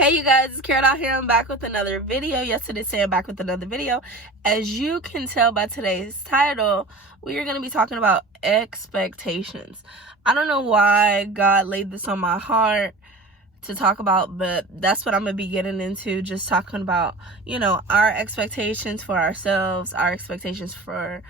Hey you guys, it's Carol out here. I'm back with another video. Yesterday say I'm back with another video. As you can tell by today's title, we are going to be talking about expectations. I don't know why God laid this on my heart to talk about, but that's what I'm gonna be getting into, just talking about, our expectations for ourselves, our expectations for,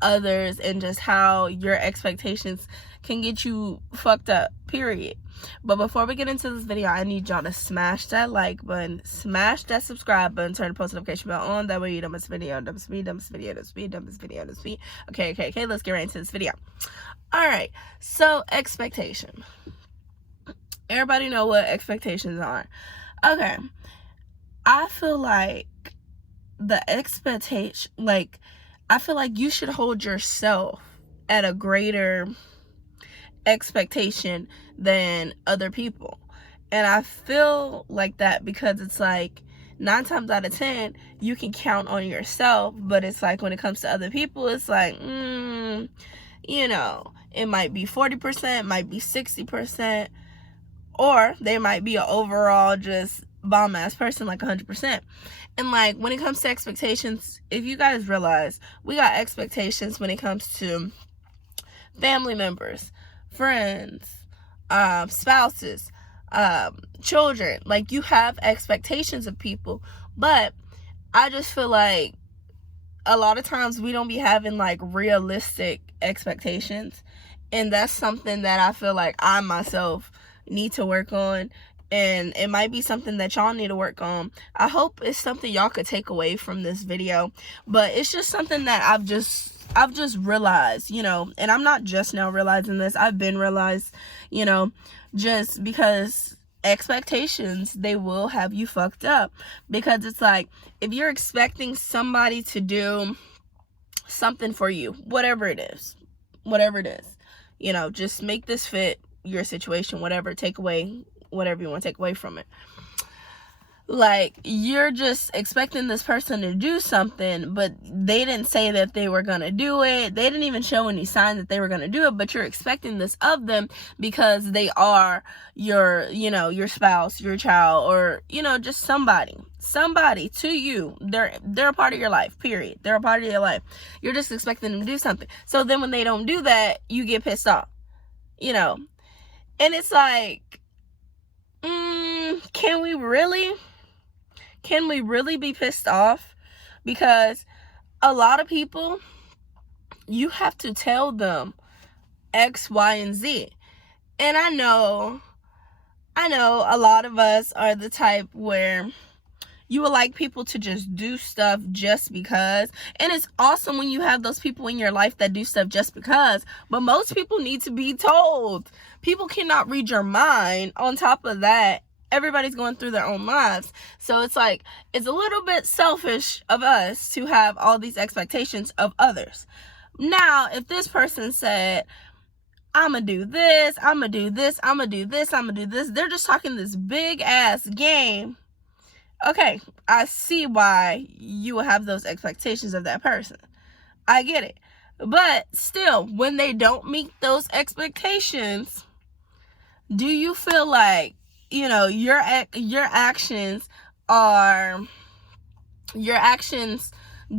others, and just how your expectations can get you fucked up, period. But before we get into this video, I need y'all to smash that like button, smash that subscribe button, turn the post notification bell on, that way you don't miss video, don't miss video, don't miss video, don't miss video, don't miss video, don't miss video. Okay, let's get right into this video. Alright, so expectation. Everybody know what expectations are. Okay. I feel like the expectation, I feel like you should hold yourself at a greater expectation than other people. And I feel like that because it's like 9 times out of 10, you can count on yourself, but it's like when it comes to other people, it's like, it might be 40%, might be 60%. Or they might be an overall just bomb-ass person, like 100%. And like when it comes to expectations, if you guys realize, we got expectations when it comes to family members, friends, spouses, children. Like you have expectations of people, but I just feel like a lot of times we don't be having like realistic expectations. And that's something that I feel like I myself need to work on, and it might be something that y'all need to work on. I hope it's something y'all could take away from this video, but it's just something that I've just realized, and I'm not just now realizing this, I've been realized, just because expectations, they will have you fucked up. Because it's like, if you're expecting somebody to do something for you, whatever it is, just make this fit your situation, whatever, take away whatever you want to take away from it. Like, you're just expecting this person to do something, but they didn't say that they were going to do it. They didn't even show any sign that they were going to do it, but you're expecting this of them because they are your spouse, your child, or, just somebody to you. They're a part of your life, period. They're a part of your life. You're just expecting them to do something. So then when they don't do that, you get pissed off, And it's like, can we really be pissed off? Because a lot of people, you have to tell them X, Y, and Z. And I know a lot of us are the type where you would like people to just do stuff just because. And it's awesome when you have those people in your life that do stuff just because. But most people need to be told. People cannot read your mind. On top of that, everybody's going through their own lives. So it's like, it's a little bit selfish of us to have all these expectations of others. Now, if this person said, I'm going to do this, I'm going to do this, I'm going to do this, I'm going to do this. They're just talking this big ass game. Okay, I see why you will have those expectations of that person. I get it. But still, when they don't meet those expectations, do you feel like, your actions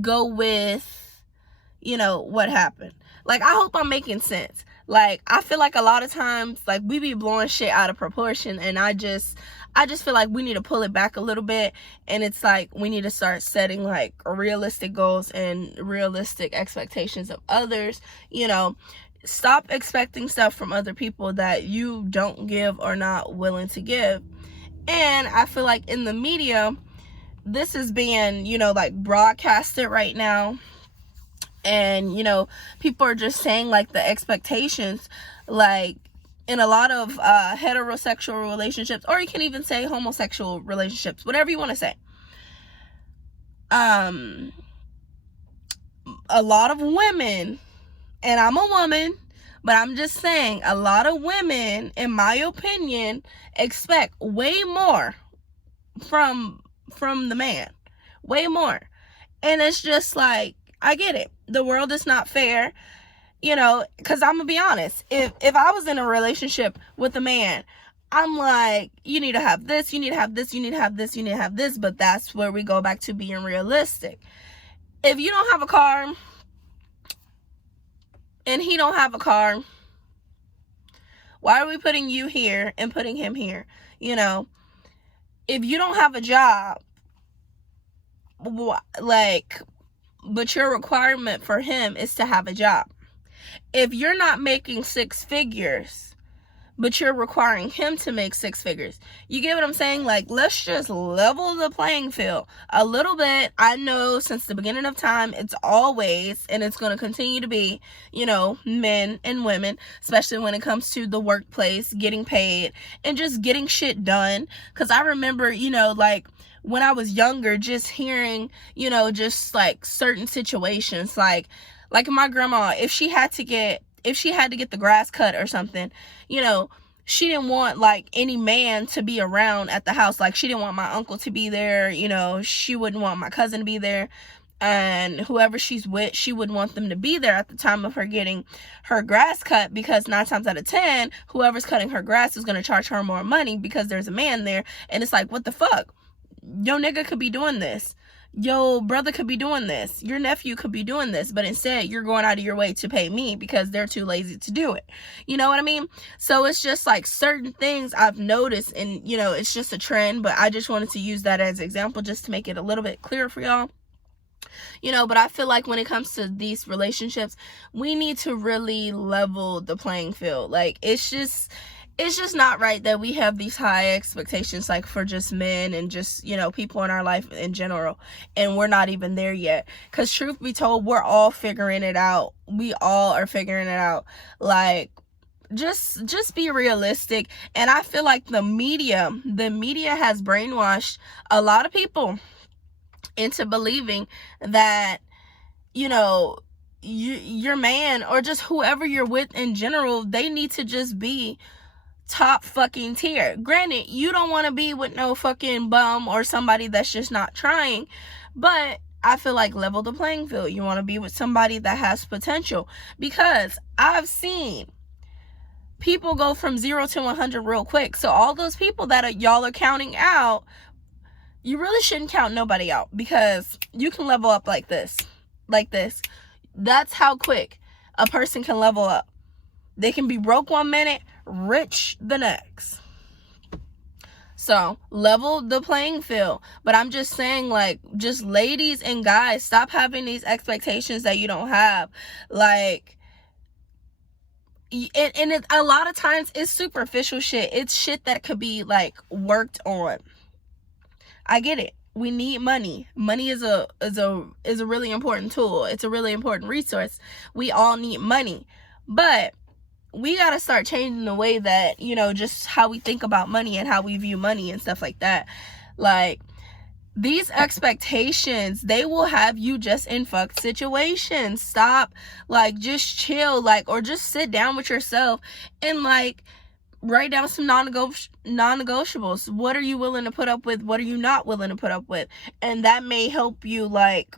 go with, what happened? Like, I hope I'm making sense. Like, I feel like a lot of times, like, we be blowing shit out of proportion, and I just feel like we need to pull it back a little bit. And it's like, we need to start setting like realistic goals and realistic expectations of others. Stop expecting stuff from other people that you don't give or not willing to give. And I feel like in the media, this is being, like broadcasted right now. And, people are just saying like the expectations, like in a lot of heterosexual relationships, or you can even say homosexual relationships, whatever you want to say. A lot of women, and I'm a woman, but I'm just saying, a lot of women, in my opinion, expect way more from the man. Way more. And it's just like, I get it. The world is not fair. Because I'm going to be honest. If I was in a relationship with a man, I'm like, you need to have this, you need to have this, you need to have this, you need to have this. But that's where we go back to being realistic. If you don't have a car and he don't have a car, why are we putting you here and putting him here? You know, if you don't have a job, like, but your requirement for him is to have a job. If you're not making 6 figures, but you're requiring him to make 6 figures. You get what I'm saying? Like, let's just level the playing field a little bit. I know since the beginning of time, it's always, and it's going to continue to be, you know, men and women, especially when it comes to the workplace, getting paid and just getting shit done. Because I remember, you know, like, when I was younger, just hearing, you know, just like certain situations, like my grandma, if she had to get the grass cut or something, you know, she didn't want like any man to be around at the house. Like, she didn't want my uncle to be there, you know, she wouldn't want my cousin to be there, and whoever she's with, she wouldn't want them to be there at the time of her getting her grass cut, because 9 times out of 10, whoever's cutting her grass is going to charge her more money because there's a man there. And it's like, what the fuck? Yo nigga could be doing this. Your brother could be doing this. Your nephew could be doing this. But instead, you're going out of your way to pay me because they're too lazy to do it. You know what I mean? So it's just like certain things I've noticed, and, you know, it's just a trend. But I just wanted to use that as an example just to make it a little bit clearer for y'all. You know, but I feel like when it comes to these relationships, we need to really level the playing field. Like, it's just not right that we have these high expectations, like, for just men and just, you know, people in our life in general, and we're not even there yet. Because truth be told, we're all figuring it out. We all are figuring it out. Like, just be realistic. And I feel like the media has brainwashed a lot of people into believing that, you know, your man, or just whoever you're with in general, they need to just be top fucking tier. Granted, you don't want to be with no fucking bum or somebody that's just not trying, but I feel like level the playing field. You want to be with somebody that has potential, because I've seen people go from 0 to 100 real quick. So all those people that y'all are counting out, you really shouldn't count nobody out, because you can level up like this. That's how quick a person can level up. They can be broke 1 minute, rich the next. So level the playing field. But I'm just saying, like, just ladies and guys, stop having these expectations that you don't have. Like, and a lot of times it's superficial shit. It's shit that could be like worked on. I get it. We need money. Money is a really important tool. It's a really important resource. We all need money. But we got to start changing the way that, you know, just how we think about money and how we view money and stuff like that. Like, these expectations, they will have you just in fucked situations. Stop, like, just chill, like, or just sit down with yourself and, like, write down some non-negotiables. What are you willing to put up with? What are you not willing to put up with? And that may help you, like,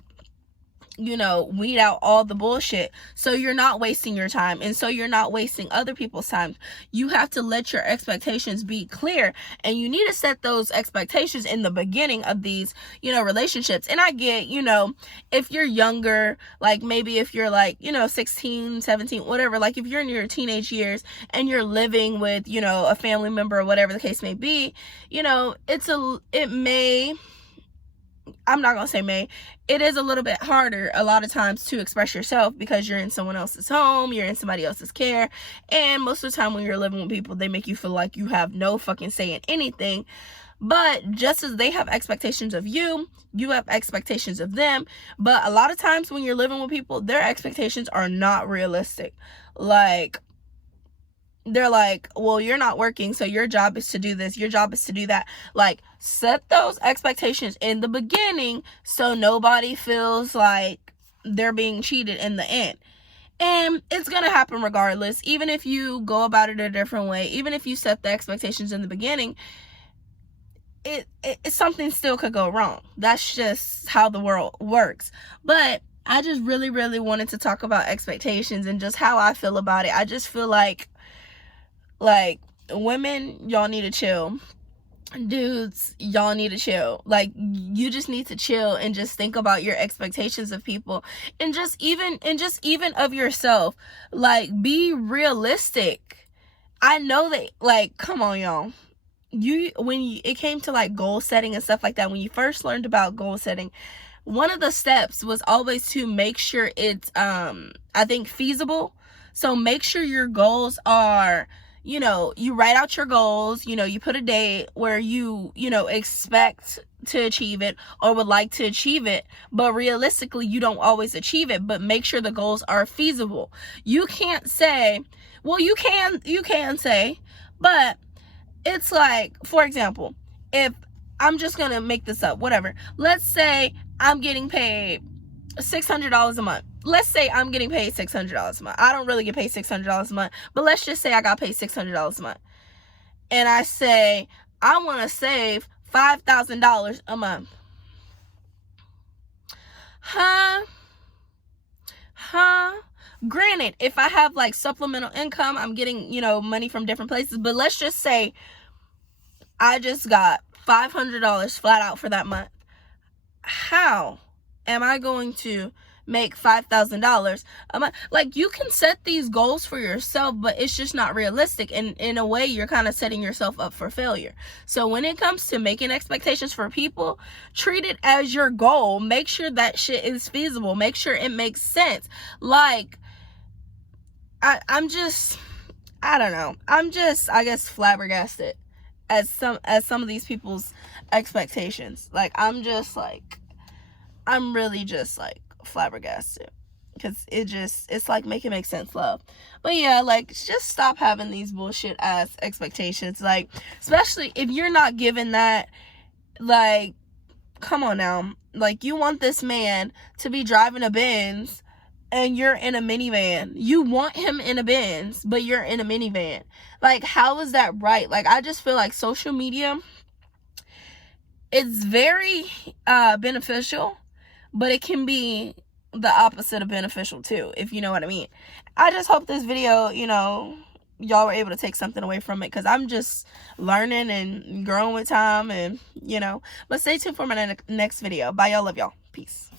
you know, weed out all the bullshit, so you're not wasting your time, and so you're not wasting other people's time. You have to let your expectations be clear, and you need to set those expectations in the beginning of these, you know, relationships. And I get, you know, if you're younger, like, maybe if you're like, you know, 16, 17, whatever, like, if you're in your teenage years and you're living with, you know, a family member or whatever the case may be, you know, I'm not gonna say may, it is a little bit harder a lot of times to express yourself, because you're in someone else's home, you're in somebody else's care, and most of the time when you're living with people, they make you feel like you have no fucking say in anything. But just as they have expectations of you, you have expectations of them. But a lot of times when you're living with people, their expectations are not realistic. Like, they're like, well, you're not working, so your job is to do this, your job is to do that. Like, set those expectations in the beginning so nobody feels like they're being cheated in the end. And it's gonna happen regardless. Even if you go about it a different way, even if you set the expectations in the beginning, it something still could go wrong. That's just how the world works. But I just really wanted to talk about expectations and just how I feel about it. I just feel like women, y'all need to chill. Dudes, y'all need to chill. Like, you just need to chill and just think about your expectations of people, and just even of yourself. Like, be realistic. I know that, like, come on, y'all. It came to like goal setting and stuff like that, when you first learned about goal setting, one of the steps was always to make sure it's I think feasible. So make sure your goals are, you write out your goals, you put a date where you expect to achieve it or would like to achieve it, but realistically you don't always achieve it. But make sure the goals are feasible. You can't say, well, you can say, but it's like, for example, if I'm just gonna make this up, whatever, let's say I'm getting paid $600 a month. Let's say I'm getting paid $600 a month. I don't really get paid $600 a month, but let's just say I got paid $600 a month. And I say, I want to save $5,000 a month. Granted, if I have like supplemental income, I'm getting, money from different places, but let's just say I just got $500 flat out for that month. How am I going to make $5,000 a month? Like, you can set these goals for yourself, but it's just not realistic, and in a way you're kind of setting yourself up for failure. So when it comes to making expectations for people, treat it as your goal. Make sure that shit is feasible. Make sure it makes sense. Like, I'm just, I don't know, I'm just, I guess, flabbergasted as some of these people's expectations. Like, I'm really just like flabbergasted, because it's like, make it make sense, love. But yeah, like, just stop having these bullshit ass expectations. Like, especially if you're not given that, like, come on now. Like, you want this man to be driving a Benz and you're in a minivan. You want him in a Benz, but you're in a minivan. Like, how is that right? Like, I just feel like social media, it's very beneficial, but it can be the opposite of beneficial too, if you know what I mean. I just hope this video, y'all were able to take something away from it, because I'm just learning and growing with time, and but stay tuned for my next video. Bye, y'all. Love y'all. Peace.